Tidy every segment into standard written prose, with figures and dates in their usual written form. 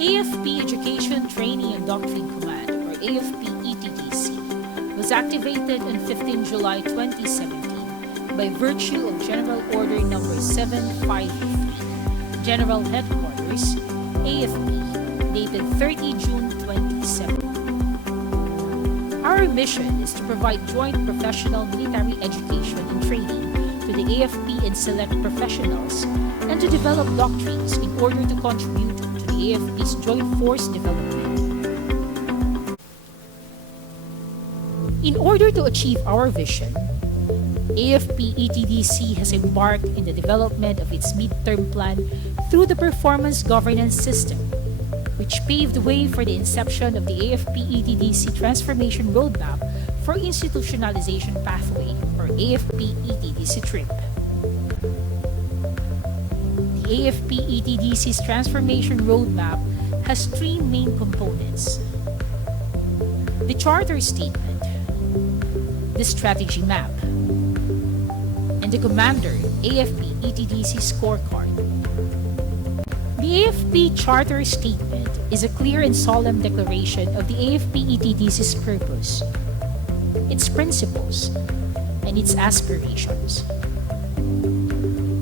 AFP Education Training and Doctrine Command, or AFP ETDC, was activated on 15 July 2017 by virtue of General Order No. 753, General Headquarters, AFP, dated 30 June 2017. Our mission is to provide joint professional military education and training to the AFP and select professionals, and to develop doctrines in order to contribute to the AFP's joint force development. In order to achieve our vision, AFP ETDC has embarked in the development of its midterm plan through the Performance Governance System, which paved the way for the inception of the AFP ETDC Transformation Roadmap for Institutionalization Pathway, or AFP Etdc Trip. The AFP ETDC's Transformation Roadmap has three main components: the Charter Statement, the Strategy Map, and the Commander AFP ETDC Scorecard. The AFP Charter Statement is a clear and solemn declaration of the AFP ETDC's purpose, its principles, and its aspirations.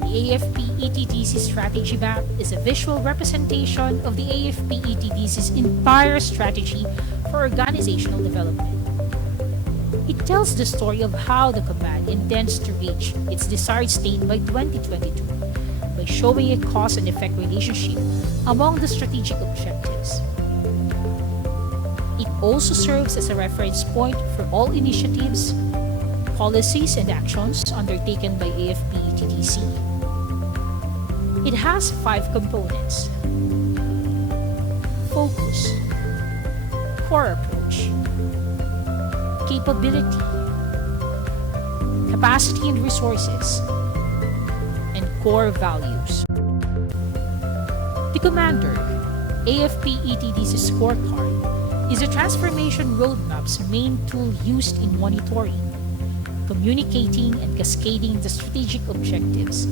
The AFP ETDC Strategy Map is a visual representation of the AFP ETDC's entire strategy for organizational development. It tells the story of how the command intends to reach its desired state by 2022 by showing a cause and effect relationship among the strategic objectives. It also serves as a reference point for all initiatives, policies, and actions undertaken by AFP ETDC. It has 5 components: focus, core approach, capability, capacity and resources, and core values. The Commander AFP ETDC Scorecard is a transformation roadmap's main tool used in monitoring, communicating, and cascading the strategic objectives.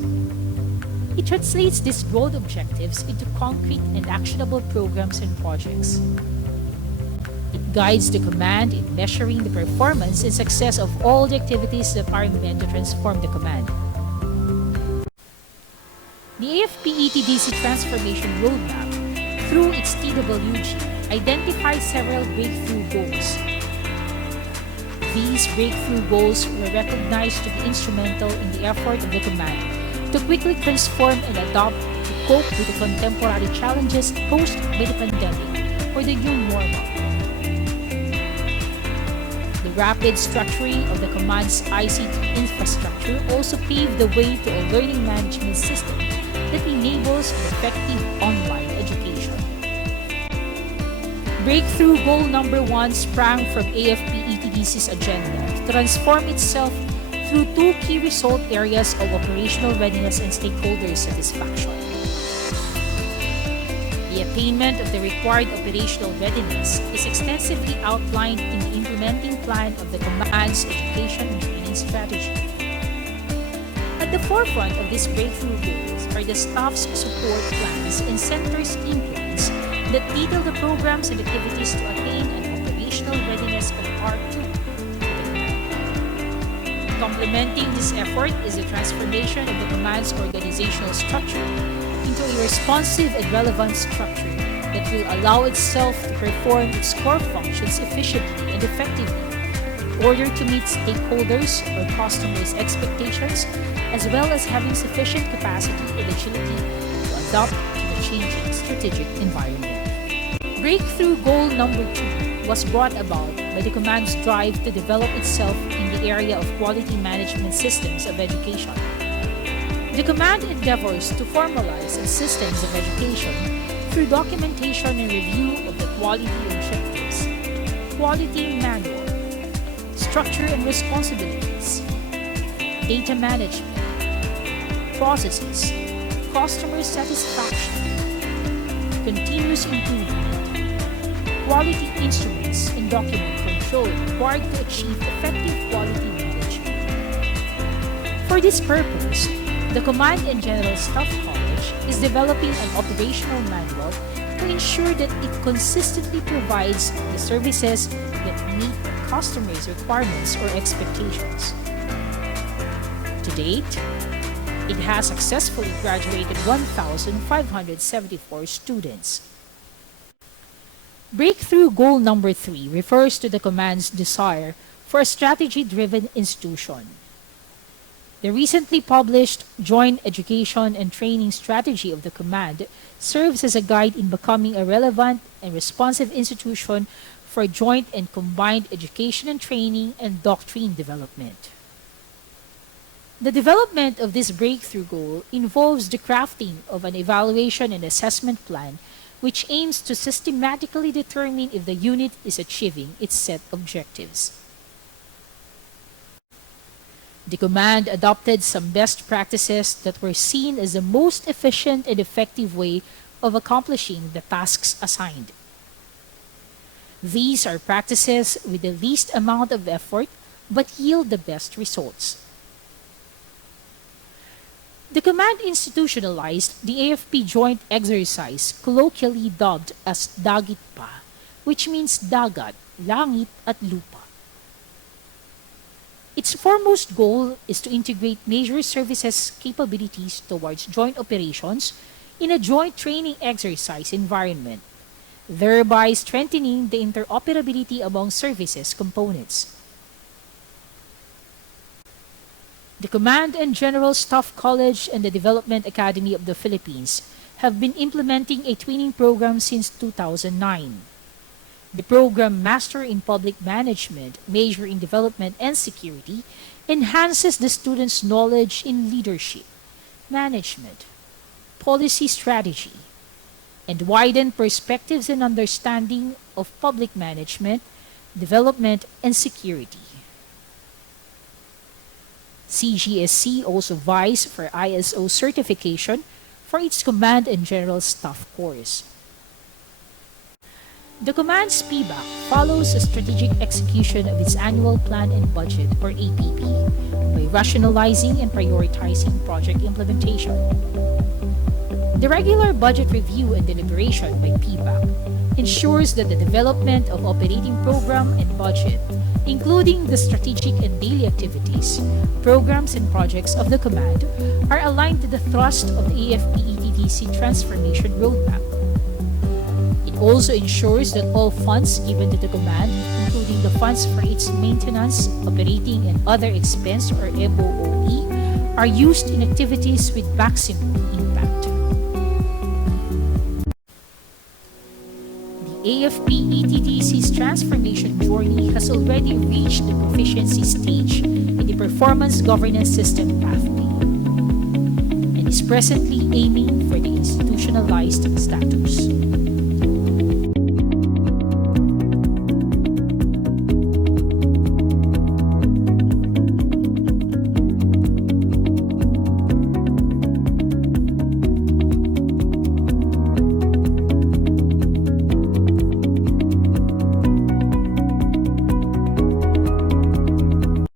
It translates these broad objectives into concrete and actionable programs and projects. It guides the command in measuring the performance and success of all the activities that are meant to transform the command. The AFP ETDC Transformation Roadmap, through its TWG, identifies several breakthrough goals. These breakthrough goals were recognized to be instrumental in the effort of the command to quickly transform and adapt to cope with the contemporary challenges posed by the pandemic, or the new normal. The rapid structuring of the command's ICT infrastructure also paved the way to a learning management system that enables effective online education. Breakthrough goal number 1 sprang from AFP ETDC's agenda to transform itself through 2 key result areas of operational readiness and stakeholder satisfaction. The attainment of the required operational readiness is extensively outlined in the implementing plan of the command's education and training strategy. At the forefront of these breakthrough goals are the staff's support plans and center scheme plans that detail the programs and activities to attain an operational readiness of R2. Complementing this effort is the transformation of the command's organizational structure into a responsive and relevant structure that will allow itself to perform its core functions efficiently and effectively in order to meet stakeholders' or customers' expectations, as well as having sufficient capacity and agility to adapt to the changing strategic environment. Breakthrough goal number 2 was brought about by the command's drive to develop itself in the area of quality management systems of education. The command endeavors to formalize its systems of education through documentation and review of the quality objectives, quality manual, structure and responsibilities, data management, processes, customer satisfaction, continuous improvement, quality instruments, and document control required to achieve effective quality management. For this purpose, the Command and General Staff College is developing an operational manual to ensure that it consistently provides the services that meet customers' requirements or expectations. To date, it has successfully graduated 1,574 students. Breakthrough goal number 3 refers to the command's desire for a strategy-driven institution. The recently published Joint Education and Training Strategy of the Command serves as a guide in becoming a relevant and responsive institution for joint and combined education and training and doctrine development. The development of this breakthrough goal involves the crafting of an evaluation and assessment plan which aims to systematically determine if the unit is achieving its set objectives. The command adopted some best practices that were seen as the most efficient and effective way of accomplishing the tasks assigned. These are practices with the least amount of effort but yield the best results. The command institutionalized the AFP joint exercise, colloquially dubbed as Dagit Pa, which means dagat, langit, at lupa. Its foremost goal is to integrate major services capabilities towards joint operations in a joint training exercise environment, thereby strengthening the interoperability among services components. The Command and General Staff College and the Development Academy of the Philippines have been implementing a twinning program since 2009. The program Master in Public Management, Major in Development and Security enhances the students' knowledge in leadership, management, policy strategy, and widen perspectives and understanding of public management, development, and security. CGSC also vies for ISO certification for its Command and General Staff course. The Command's PBAC follows a strategic execution of its annual plan and budget, or APP, by rationalizing and prioritizing project implementation. The regular budget review and deliberation by PBAC ensures that the development of operating program and budget, including the strategic and daily activities, programs, and projects of the Command, are aligned to the thrust of the AFP Etdc Transformation Roadmap. It also ensures that all funds given to the Command, including the funds for its maintenance, operating, and other expense, or MOOE, are used in activities with maximum impact. AFP Etdc's transformation journey has already reached the proficiency stage in the Performance Governance System pathway and is presently aiming for the institutionalized status.